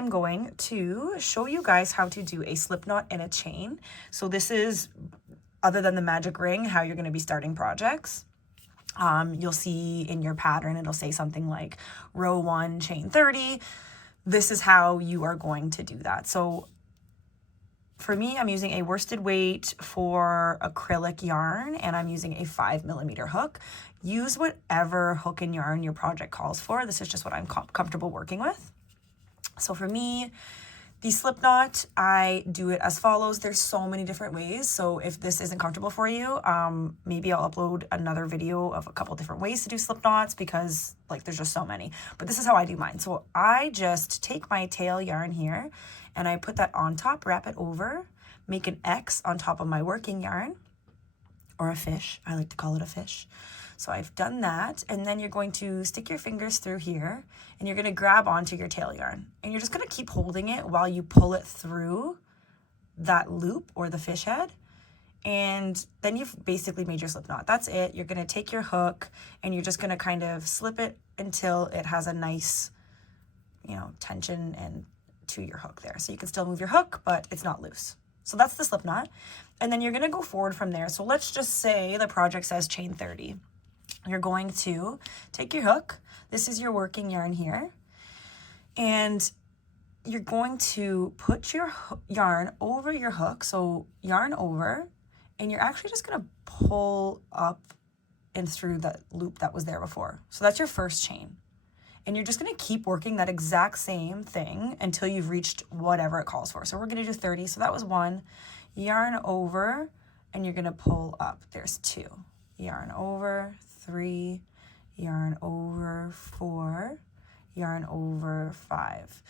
I'm going to show you guys how to do a slip knot and a chain. So this is, other than the magic ring, how you're going to be starting projects. You'll see in your pattern, it'll say something like row 1, chain 30. This is how you are going to do that. So for me, I'm using a worsted weight for acrylic yarn, and I'm using a 5mm hook. Use whatever hook and yarn your project calls for. This is just what I'm comfortable working with. So for me, the slip knot, I do it as follows. There's so many different ways. So if this isn't comfortable for you, maybe I'll upload another video of a couple different ways to do slip knots, because like there's just so many. But this is how I do mine. So I just take my tail yarn here and I put that on top, wrap it over, make an X on top of my working yarn, or a fish. I like to call it a fish. So I've done that, and then you're going to stick your fingers through here and you're going to grab onto your tail yarn, and you're just going to keep holding it while you pull it through that loop or the fish head, and then you've basically made your slip knot. That's it. You're going to take your hook and you're just going to kind of slip it until it has a nice, tension and to your hook there. So you can still move your hook, but it's not loose. So that's the slip knot. And then you're going to go forward from there. So let's just say the project says chain 30. You're going to take your hook. This is your working yarn here. And you're going to put your yarn over your hook. So yarn over, and you're actually just going to pull up and through the loop that was there before. So that's your first chain. And you're just going to keep working that exact same thing until you've reached whatever it calls for. So we're going to do 30. So that was 1. Yarn over, and you're going to pull up. There's 2. Yarn over, 3, yarn over, 4, yarn over, 5.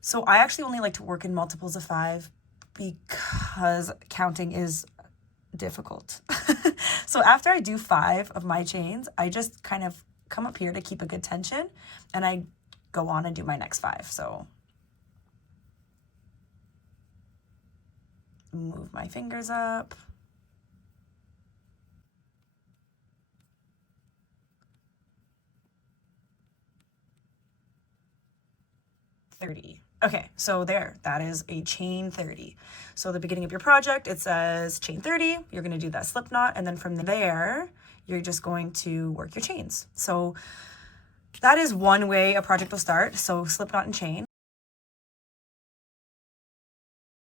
So I actually only like to work in multiples of 5 because counting is difficult. So after I do 5 of my chains, I just kind of come up here to keep a good tension, and I go on and do my next 5. So move my fingers up. Okay, so that is a chain 30. So the beginning of your project, it says chain 30, you're going to do that slip knot, and then from there, you're just going to work your chains. So that is one way a project will start. So slip knot and chain.